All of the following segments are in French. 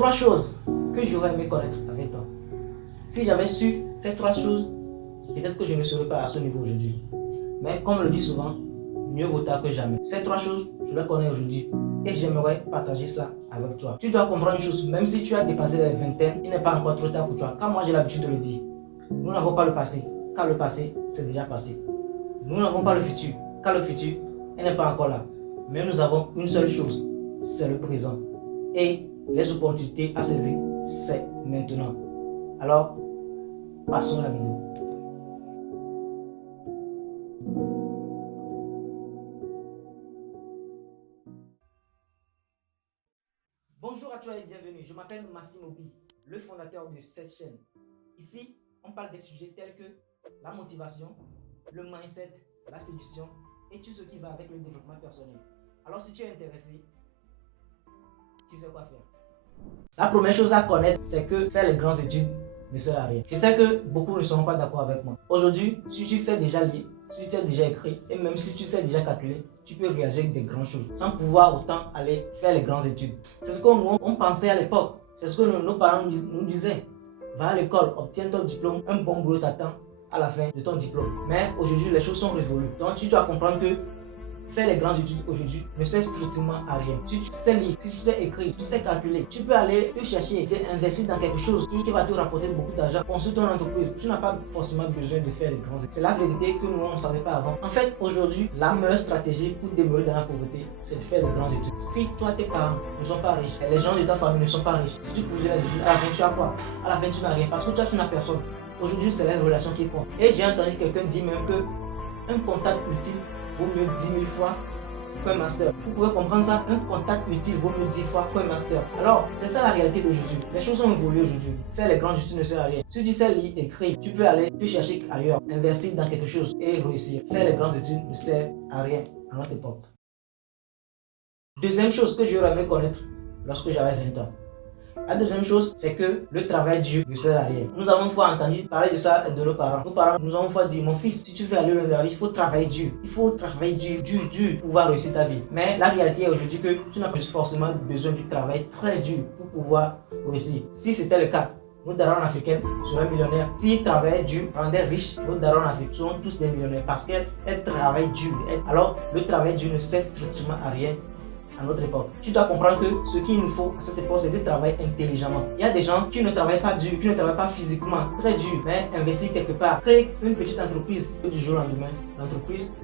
3 choses que j'aurais aimé connaître avec toi. Si j'avais su ces 3 choses, peut-être que je ne serais pas à ce niveau aujourd'hui. Mais comme on le dit souvent, mieux vaut tard que jamais. Ces 3 choses, je les connais aujourd'hui et j'aimerais partager ça avec toi. Tu dois comprendre une chose, même si tu as dépassé les vingtaines, il n'est pas encore trop tard pour toi. Comme moi j'ai l'habitude de le dire, nous n'avons pas le passé, car le passé c'est déjà passé. Nous n'avons pas le futur, car le futur il n'est pas encore là. Mais nous avons une seule chose, c'est le présent. Et les opportunités à saisir, c'est maintenant. Alors, passons à la vidéo. Bonjour à toi et bienvenue. Je m'appelle Massimo B, le fondateur de cette chaîne. Ici, on parle des sujets tels que la motivation, le mindset, la séduction et tout ce qui va avec le développement personnel. Alors, si tu es intéressé, tu sais quoi faire. La première chose à connaître, c'est que faire les grandes études ne sert à rien. Je sais que beaucoup ne seront pas d'accord avec moi. Aujourd'hui, si tu sais déjà lire, si tu sais déjà écrire, et même si tu sais déjà calculer, tu peux réaliser des grandes choses sans pouvoir autant aller faire les grandes études. C'est ce que nous, on pensait à l'époque. C'est ce que nos parents nous disaient. Va à l'école, obtiens ton diplôme, un bon boulot t'attend à la fin de ton diplôme. Mais aujourd'hui, les choses sont révolues. Donc tu dois comprendre que faire les grandes études aujourd'hui ne sert strictement à rien. Si tu sais lire, si tu sais écrire, tu sais calculer, tu peux aller te chercher, investir dans quelque chose qui va te rapporter beaucoup d'argent, construire ton entreprise. Tu n'as pas forcément besoin de faire les grandes études. C'est la vérité que nous, on ne savait pas avant. En fait, aujourd'hui, la meilleure stratégie pour demeurer dans la pauvreté, c'est de faire des grandes études. Si toi, tes parents ne sont pas riches, les gens de ta famille ne sont pas riches, si tu poursuis les études, à la fin, tu as quoi? À la fin, tu n'as rien. Parce que toi, tu n'as personne. Aujourd'hui, c'est les relations qui comptent. Et j'ai entendu quelqu'un dire même que un contact utile vaut mieux 10 000 fois qu'un master. Vous pouvez comprendre ça, un contact utile vaut mieux 10 fois qu'un master. Alors, c'est ça la réalité d'aujourd'hui. Les choses ont évolué aujourd'hui. Faire les grandes études ne sert à rien. Si tu sais lire, écrire, tu peux aller te chercher ailleurs, investir dans quelque chose et réussir. Faire les grandes études ne sert à rien à notre époque. Deuxième chose que j'aurais aimé connaître lorsque j'avais 20 ans. La deuxième chose, c'est que le travail dur ne sert à rien. Nous avons une fois entendu parler de ça de nos parents. Nos parents nous ont une fois dit, mon fils, si tu veux aller loin de la vie, il faut travailler dur. Il faut travailler dur pour pouvoir réussir ta vie. Mais la réalité est aujourd'hui que tu n'as pas forcément besoin du travail très dur pour pouvoir réussir. Si c'était le cas, nos darons africains seraient millionnaires. S'ils travaillaient dur, rendaient riches, nos darons africains seront tous des millionnaires parce qu'elles travaillent dur. Alors, le travail dur ne sert strictement à rien à notre époque. Tu dois comprendre que ce qu'il nous faut à cette époque, c'est de travailler intelligemment. Il y a des gens qui ne travaillent pas dur, qui ne travaillent pas physiquement, très dur, mais investir quelque part, créer une petite entreprise. Du jour au lendemain, l'entreprise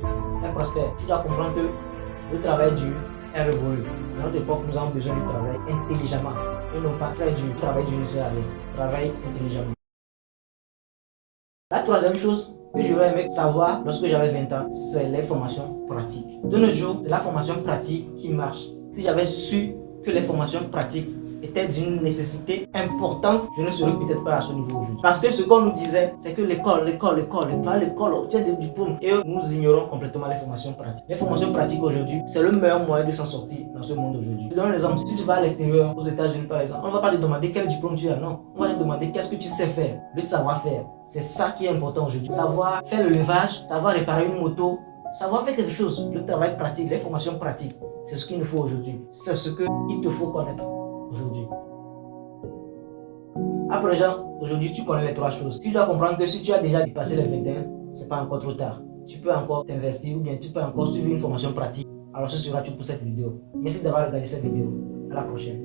est prospère. Tu dois comprendre que le travail dur est révolu. À notre époque, nous avons besoin du travail intelligemment et non pas très dur. Le travail dur ne sert à rien. Travail intelligemment. La troisième chose que j'aurais aimé savoir lorsque j'avais 20 ans, c'est les formations pratiques. De nos jours, c'est la formation pratique qui marche. Si j'avais su que les formations pratiques étaient d'une nécessité importante, je ne serais peut-être pas à ce niveau aujourd'hui. Parce que ce qu'on nous disait, c'est que l'école, va à l'école, obtient des diplômes et nous ignorons complètement les formations pratiques. Les formations pratiques aujourd'hui, c'est le meilleur moyen de s'en sortir dans ce monde aujourd'hui. Je donne un exemple. Si tu vas à l'extérieur, aux États-Unis par exemple, on ne va pas te demander quel diplôme tu as, non. On va te demander qu'est-ce que tu sais faire, le savoir-faire. C'est ça qui est important aujourd'hui. Savoir faire le levage, savoir réparer une moto, savoir faire quelque chose, le travail pratique, les formations pratiques. C'est ce qu'il nous faut aujourd'hui. C'est ce qu'il te faut connaître aujourd'hui. À présent, aujourd'hui, tu connais les 3 choses. Tu dois comprendre que si tu as déjà dépassé les 21, c'est pas encore trop tard. Tu peux encore t'investir ou bien tu peux encore suivre une formation pratique. Alors ce sera tout pour cette vidéo. Merci d'avoir regardé cette vidéo. À la prochaine.